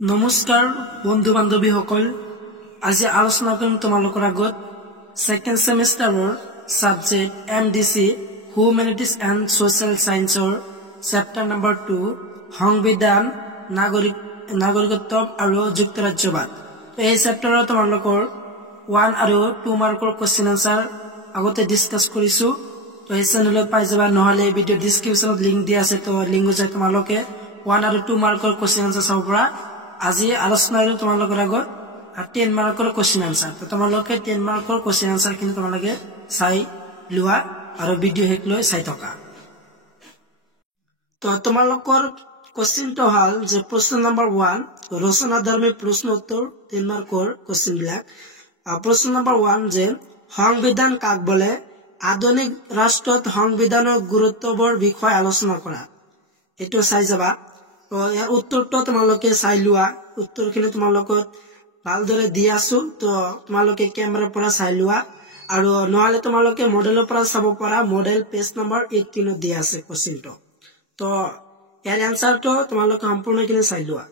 নমস্কাৰ বন্ধু বান্ধৱীসকল আজি আলোচনা কৰিম তোমালোকৰ আগত সেকেন্ড সেমিষ্টাৰৰ subject MDC humanities and social সায়েন্সৰ চেপ্টাৰ নম্বৰ 2 সংবিধান নাগৰিকত্ব আৰু যুক্তৰাজ্যবাদ। এই চেপ্টাৰত তোমালোকৰ 1 আৰু 2 মাৰ্কৰ কোৱেশ্চন আনসাৰ আগতে ডিসকাস কৰিছো। তো এই চেনেলত পাই যাবা, নহলে ভিডিও ডেসক্ৰিপশনত লিংক দিয়া আছে, তো লিংক যাই তোমালোকে 1 আৰু 2 মাৰ্কৰ কোৱেশ্চন আনসাৰ চাব পৰা। আজি আলোচনা কৰিম তোমালোকৰ আগত 10 মাৰ্কৰ কোৱেশ্চন আনসাৰ। তো তোমালোকে 10 মাৰ্কৰ কোৱেশ্চন আনসাৰ কিন্তু তোমালোকে চাই লোৱা আৰু ভিডিও হেক লৈ চাই থকা। তো তোমালোকৰ কোৱেশ্চনটো হল যে প্ৰশ্ন নম্বৰ 1 ৰচনাধৰ্মী প্ৰশ্ন উত্তৰ 10 মাৰ্কৰ কোৱেশ্চন বিলাক। প্ৰশ্ন নম্বৰ 1 যে সংবিধান কাক বোলে? আধুনিক ৰাষ্ট্ৰত সংবিধানৰ গুৰুত্বৰ বিষয়ে আলোচনা কৰা। এটো চাই যাবা। তো ইয়াৰ উত্তৰটো তোমালোকে চাই লোৱা। উত্তৰখিনি তোমালোকক ভালদৰে দি আছো, তো তোমালোকে কেমেৰাৰ পৰা চাই লোৱা আৰু নহলে তোমালোকে মডেলৰ পৰা চাব পাৰা। মডেল পেজ নম্বৰ 18 দিয়া আছে কোৱেশ্চনটো। তো ইয়াৰ এনসাৰটো তোমালোকে সম্পূৰ্ণখিনি চাই লোৱা।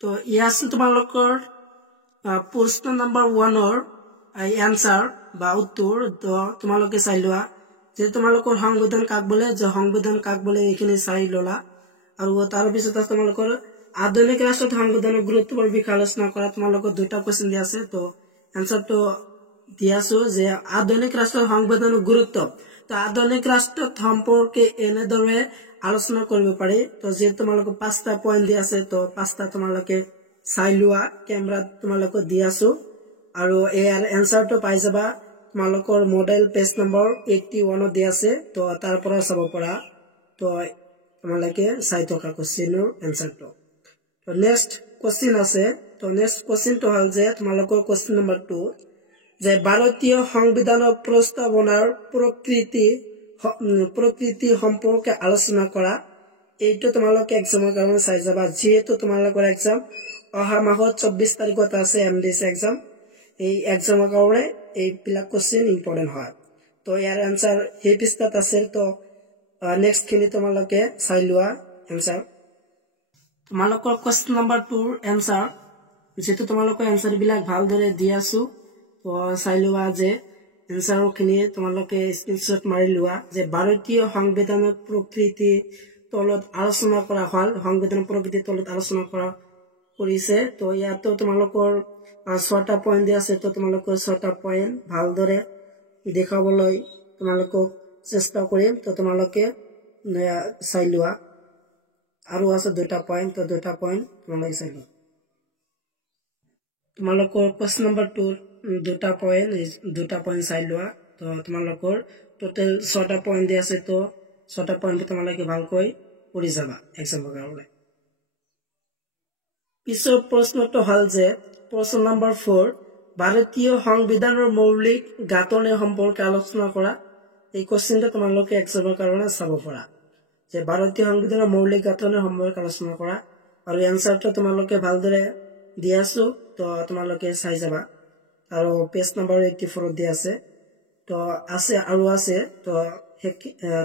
তো ইয়াৰ আছে তোমালোকৰ প্ৰশ্ন নম্বৰ 1ৰ এনসাৰ বা উত্তৰ। তো তোমালোকে চাই লোৱা যে তোমালোকৰ সংবিধান কাক বোলে, যে সংবিধান কাক বোলে এইখিনি চাই ললা। আৰু তাৰ পিছত তোমালোকৰ আধুনিক ৰাষ্ট্ৰত সংবিধানৰ গুৰুত্বৰ বিষয়ে আলোচনা কৰা। তোমালোকৰ দুটা কোৱেশ্চন দিয়া আছে, তো এনসাৰটো দি আছো যে আধুনিক ৰাষ্ট্ৰৰ সংবিধানৰ গুৰুত্ব। তো আধুনিক ৰাষ্ট্ৰত সম্পৰ্কে এনেদৰে আলোচনা কৰিব পাৰি। তো যে তোমালোকৰ 5টা পইণ্ট দিয়া আছে, তো 5টা তোমালোকে চাই লোৱা। কেমেৰাত তোমালোকে দি আছো আৰু ইয়াৰ এনসাৰটো পাই যাবা তোমালোকৰ মডেল পেজ নম্বৰ 81 দিয়া আছে, তো তাৰ পৰা চাব পৰা। তো তোমালোকে চাই থকা কোৱেশ্চনৰ এনসাৰটো। তো নেক্সট কোৱেশ্চন আছে। তো নেক্সট কোৱেশ্চনটো হল যে তোমালোকৰ কোৱেশ্চন নম্বৰ 2 যে ভাৰতীয় সংবিধানৰ প্ৰস্তাৱনাৰ প্ৰকৃতি সম্পৰ্কে আলোচনা কৰা। এইটো তোমালোকে এক্সামৰ কাৰণে চাই যাবা, যেহেতু তোমালোকৰ এক্সাম অহা মাহত 24 তাৰিখত আছে এমডিসি এক্সাম। এই এক্সামৰ কাৰণে এই বিলাক কোৱেশ্চন ইম্পৰ্টেন্ট হয়। তো ইয়াৰ এনসাৰ সেই পৃষ্ঠাত আছে। তো নেক্সট খিনি তোমালোকে চাই লোৱা এনসাৰ। তোমালোকৰ কোৱেশ্চন নম্বৰ 2ৰ এনসাৰ, যেহেতু তোমালোকৰ এনসাৰ বিলাক ভালদৰে দি আছো, তো চাই লোৱা যে এনসাৰৰ খিনি তোমালোকে স্ক্ৰিনশ্বট মাৰি লোৱা। যে ভাৰতীয় সংবিধানৰ প্ৰকৃতি তলত আলোচনা কৰা হল, সংবিধানৰ প্ৰকৃতিৰ তলত আলোচনা কৰা কৰিছে। তো ইয়াতো তোমালোকৰ 6টা পইণ্ট দিয়া আছে, তো তোমালোকৰ 6টা পইণ্ট ভালদৰে দেখাবলৈ তোমালোকক চেষ্টা কৰিম। তো তোমালোকে চাই লোৱা। আৰু আছে 2টা পইণ্ট, তো 2টা পইণ্ট তোমালোকে চাই লোৱা। তোমালোকৰ কোৱেশ্চন নম্বৰ 2 2টা পইণ্ট চাই লোৱা। তো তোমালোকৰ টোটেল 6টা পইণ্ট দিয়া আছে, তো 6টা পইণ্ট তোমালোকে ভালকৈ পঢ়ি যাবা এক্সামৰ কাৰণে। পিছৰ প্ৰশ্নটো হল যে প্ৰশ্ন নম্বৰ 4 ভাৰতীয় সংবিধানৰ মৌলিক গাঁথনি সম্পৰ্কে আলোচনা কৰা। এই কোৱেশ্চনটো তোমালোকে এক্সামৰ কাৰণে চাব পৰা যে ভাৰতীয় সংবিধানৰ মৌলিক গাঁথনি সম্পৰ্কে আলোচনা কৰা। আৰু এনসাৰটো তোমালোকে ভালদৰে দি আছো, তো তোমালোকে চাই যাবা। আৰু পেজ নম্বৰ 84 দিয়া আছে, তো আছে আৰু আছে, তো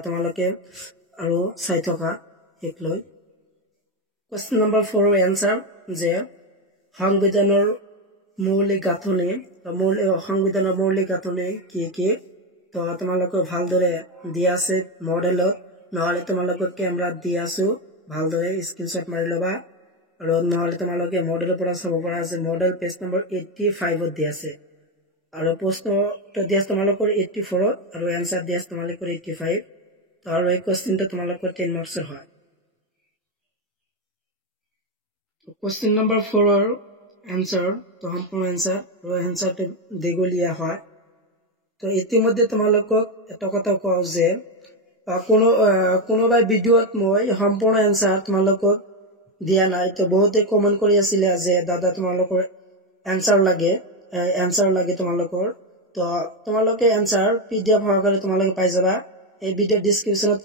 তোমালোকে আৰু চাই থকা শেষ লৈ। কোৱেশ্চন নম্বৰ 4ৰ এনসাৰ যে সংবিধানৰ মৌলিক গাঁথনি, সংবিধানৰ মৌলিক গাঁথনি কি কি। তো তোমালোকে ভালদৰে দি আছে মডেলত, নহলে তোমালোকে কেমেৰাত দি আছো, ভালদৰে স্ক্ৰিনশ্বট মাৰি লবা। আৰু নহলে তোমালোকে মডেলৰ পৰা চাব পৰা আছে। মডেল পেজ নম্বৰ 85 দি আছে আৰু প্ৰশ্নটো দি আছে তোমালোকৰ 84 আৰু এনসাৰ দি আছে তোমালোকৰ 85। তো আৰু এই কোৱেশ্চনটো তোমালোকৰ 10 মাৰ্কছৰ হয়। কোৱেশ্চন নম্বৰ 4ৰ এনসাৰ, তো সম্পূৰ্ণ এনসাৰ আৰু এনসাৰটো দীঘলীয়া হয়। তো ইতিমধ্যে তোমালোকক এটা কথা কওঁ যে কোনোবাই ভিডিঅ'ত মই সম্পূৰ্ণ এনসাৰ তোমালোকক দিয়া নাই। তো বহুতে কমেন্ট কৰি আছিলে যে দাদা তোমালোকৰ এনসাৰ লাগে তোমালোকৰ। তো তোমালোকে এনসাৰ PDF সহকাৰে তোমালোকে পাই যাবা। এই ভিডিও ডেসক্ৰিপশনত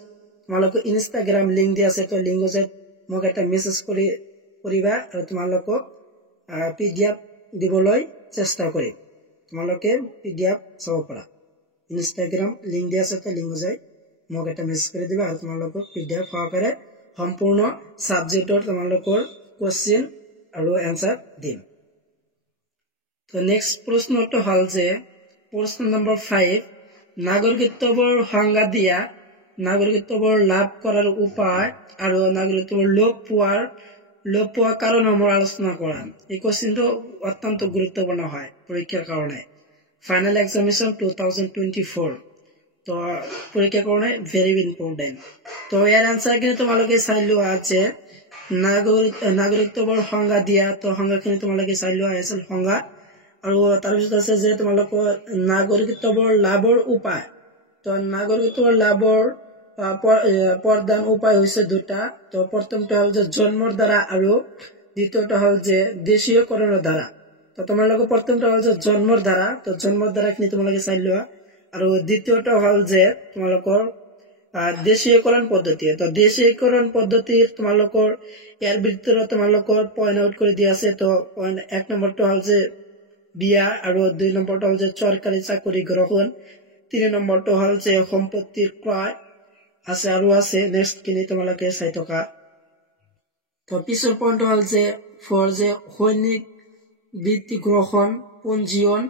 তোমালোকে ইনষ্টাগ্ৰাম লিংক দিয়া আছে, তো লিংকত যাই মোক এটা মেছেজ কৰিবা আৰু তোমালোকক PDF দিবলৈ চেষ্টা কৰিম। তোমালোকে PDF চাব পাৰা। ইনষ্টাগ্ৰাম লিংক দিয়া আছে, তো লিংকত যাই মোক এটা মেছেজ কৰি দিবা আৰু তোমালোকক PDF সহকাৰে সম্পূৰ্ণ সাবজেক্টৰ তোমালোকৰ কোশ্চেন আৰু এনসাৰ দিম তো নেক্সট প্ৰশ্নটো হল যে প্ৰশ্ন নম্বৰ 5 নাগৰিকত্বৰ সংজ্ঞা দিয়া নাগৰিকত্বৰ লাভ কৰাৰ উপায় আৰু নাগৰিকত্বৰ লোপ পোৱা কাৰণসমূহ আলোচনা কৰা এই কোশ্চেনটো অত্যন্ত গুৰুত্বপূৰ্ণ হয় পৰীক্ষাৰ কাৰণে ফাইনাল এক্সামিনেশন 2024 তো পৰীক্ষাৰ কাৰণে ভেৰি ইম্পৰ্টেন্ট তো ইয়াৰ আনসাৰ কিন্তু তোমালোকে চাই লোৱা আছে নাগৰিকত্বৰ সংজ্ঞা দিয়া তো সংজ্ঞাখিনি তোমালোকে চাই লোৱা আছিল সংজ্ঞা আৰু তাৰ পিছত আছে যে তোমালোকৰ নাগৰিকত্বৰ লাভৰ উপায় তো নাগৰিকত্বৰ লাভৰ প্ৰদান উপায় হৈছে দুটা তো প্ৰথমটো হল যে জন্মৰ দ্বাৰা আৰু দ্বিতীয়টো হল যে দেশীয়কৰণৰ দ্বাৰা তো তোমালোকৰ প্ৰথমটো হল যে জন্মৰ দ্বাৰা খিনি তোমালোকে চাই লোৱা আৰু দ্বিতীয়টো হল যে তোমালোকৰ দেশীয়কৰণ পদ্ধতি তো দেশীয়কৰণ পদ্ধতিৰ তোমালোকৰ ইয়াৰ ভিতৰত তোমালোকৰ পয়েন্ট আউট কৰি দিয়া আছে তো পয়েন্ট 1 নম্বৰটো হল যে বিয়া আৰু 2 নম্বৰটো হল যে সৰকাৰি চাকৰি গ্ৰহণ 3 নম্বৰটো হল যে সম্পত্তিৰ ক্ৰয় আছে আৰু আছে নেক্সট কিনি তোমালোকে চাই থকা তো পিছৰ পয়েন্ট হল যে ফৰ যে সৈনিক বৃত্তি গ্ৰহণ পঞ্জীয়ন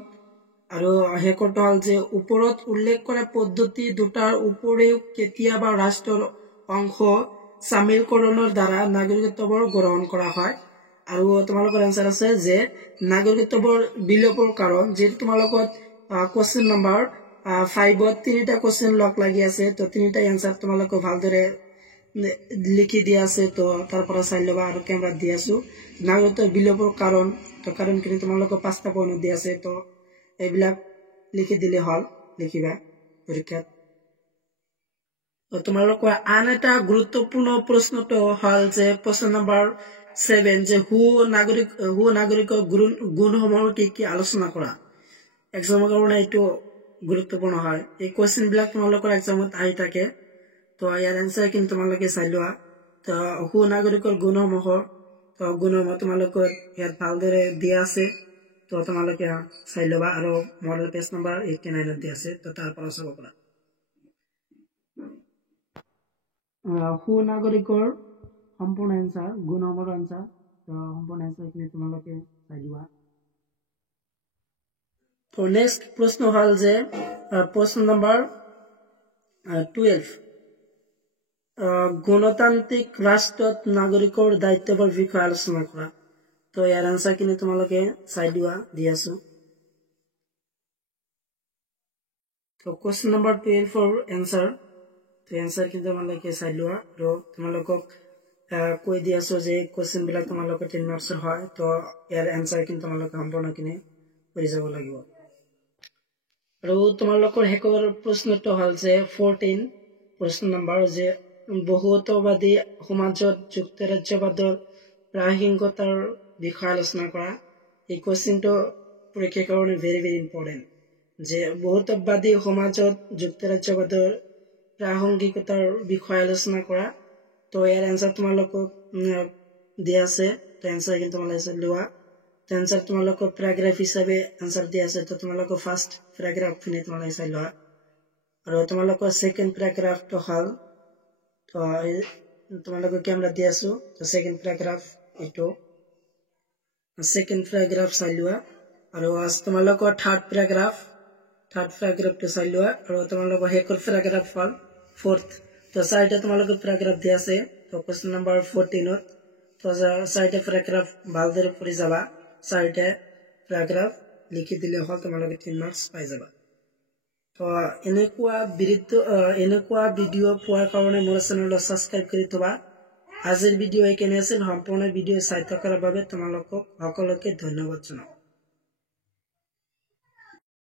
আৰু হেকৰটো হল যে ওপৰত উল্লেখ কৰা পদ্ধতি দুটাৰ উপৰিও কেতিয়াবা ৰাষ্ট্ৰৰ অংশ সামিলকৰণৰ দ্বাৰা নাগৰিকত্বৰ গ্ৰহণ কৰা হয় আৰু তোমালোকৰ আনসাৰ আছে যে নাগৰিকত্বৰ বিলোপৰ কাৰণ যে তোমালোকৰ কোশ্চেন নম্বৰ 5 ত তিনিটা কোশ্চেন লগ লাগি আছে তো তিনিটা আনসাৰ তোমালোকে ভালদৰে লিখি দিয়া আছে তো তাৰ পৰা চাই লবা আৰু কেমেৰা দি আছো নাগৰিকত্বৰ বিলোপৰ কাৰণ তো কাৰণখিনি তোমালোকে 5টা পয়েন্ট দি আছে তো এইবিলাক লিখি দিলে হল লিখিবা পৰীক্ষাত তোমালোকৰ আন এটা গুৰুত্বপূৰ্ণ প্ৰশ্নটো হল যে প্ৰশ্ন নম্বৰ 7 যে হু নাগৰিকৰ গুণসমূহ কি আলোচনা কৰা এক্সামৰ কাৰণে এইটো গুৰুত্বপূৰ্ণ হয় এই কোশ্চেন বিলাক তোমালোকৰ এক্সামত আহি থাকে তো ইয়াৰ আনসাৰ কিন্তু তোমালোকে চাই লোৱা তো হু নাগৰিকৰ গুণসমূহ তো গুণসমূহ তোমালোকৰ ইয়াত ভালদৰে দিয়া আছে তো তোমালোকে চাই লবা আৰু মডেল পেজ নম্বৰ 89 ত দিয়া আছে তো তাৰ পৰা চাব পাৰা হু নাগৰিকৰ সম্পূৰ্ণ আনসাৰ গুণসমূহৰ আনসাৰ তো সম্পূৰ্ণ আনসাৰ খিনি তোমালোকে চাই লোৱা তো নেক্সট প্ৰশ্ন হল যে প্ৰশ্ন নম্বৰ 12 গণতান্ত্ৰিক ৰাষ্ট্ৰত নাগৰিকৰ দায়িত্বৰ বিষয়ে আলোচনা কৰা তো ইয়াৰ আনসাৰ খিনি তোমালোকে চাই লোৱা দি আছো তো কোশ্চেন নম্বৰ 12 ফৰ আনসাৰ তো আনসাৰ কিন্তু তোমালোকে চাই লোৱা আৰু তোমালোকক কৈ দি আছো যে কোশ্চেন বিলাক তোমালোকৰ 10 মাৰ্কছৰ হয় তো ইয়াৰ আনসাৰ কিন্তু তোমালোকে সম্পূৰ্ণখিনি কৰি যাব লাগিব আৰু তোমালোকৰ হেকৰ প্ৰশ্নটো হল যে 14 প্ৰশ্ন নম্বৰ যে বহুত্ববাদী সমাজত যুক্তৰাজ্যবাদৰ প্ৰাসংগিকতাৰ বিষয়ে আলোচনা কৰা এই কোশ্চেনটো পৰীক্ষাৰ কাৰণে ভেৰি ইম্পৰ্টেন্ট যে বহুত্ববাদী সমাজত যুক্তৰাজ্যবাদৰ প্ৰাসংগিকতাৰ বিষয়ে আলোচনা কৰা তো ইয়াৰ আনসাৰ তোমালোকক দিয়া আছে তো আনসাৰ কিন্তু তোমালোকে লোৱা তো আনসাৰ তোমালোকক প্যাৰাগ্ৰাফ হিচাপে আনসাৰ দিয়া আছে তো তোমালোকক ফাৰ্স্ট প্যাৰাগ্ৰাফ খিনি তোমালোকে চাই লোৱা আৰু তোমালোকৰ সেকেন্ড প্যাৰাগ্ৰাফটো হল তো তোমালোকক কেমেৰা দি আছো তো সেকেন্ড প্যাৰাগ্ৰাফ এটো সেকেন্ড প্যাৰাগ্ৰাফ চাই লোৱা আৰু তোমালোকৰ থাৰ্ড প্যাৰাগ্ৰাফটো চাই লোৱা আৰু তোমালোকৰ হেকৰ প্যাৰাগ্ৰাফ হল ফোৰ্থ তো চাৰিটা তোমালোকৰ প্যাৰাগ্ৰাফ দি আছে তো কোশ্চেন নম্বৰ 14 তো চাৰিটা প্যাৰাগ্ৰাফ ভালদৰে পঢ়ি যাবা চাৰিটা প্যাৰাগ্ৰাফ লিখি দিলে হল তোমালোকে 3 মাৰ্কছ পাই যাবা তো এনেকুৱা ভিডিও পোৱাৰ কাৰণে মোৰ চেনেলটো সাবস্ক্ৰাইব কৰি থবা আজিৰ ভিডিও এইখিনি আছিল সম্পূৰ্ণ ভিডিও চাই থকাৰ বাবে তোমালোকক সকলোকে ধন্যবাদ জনাও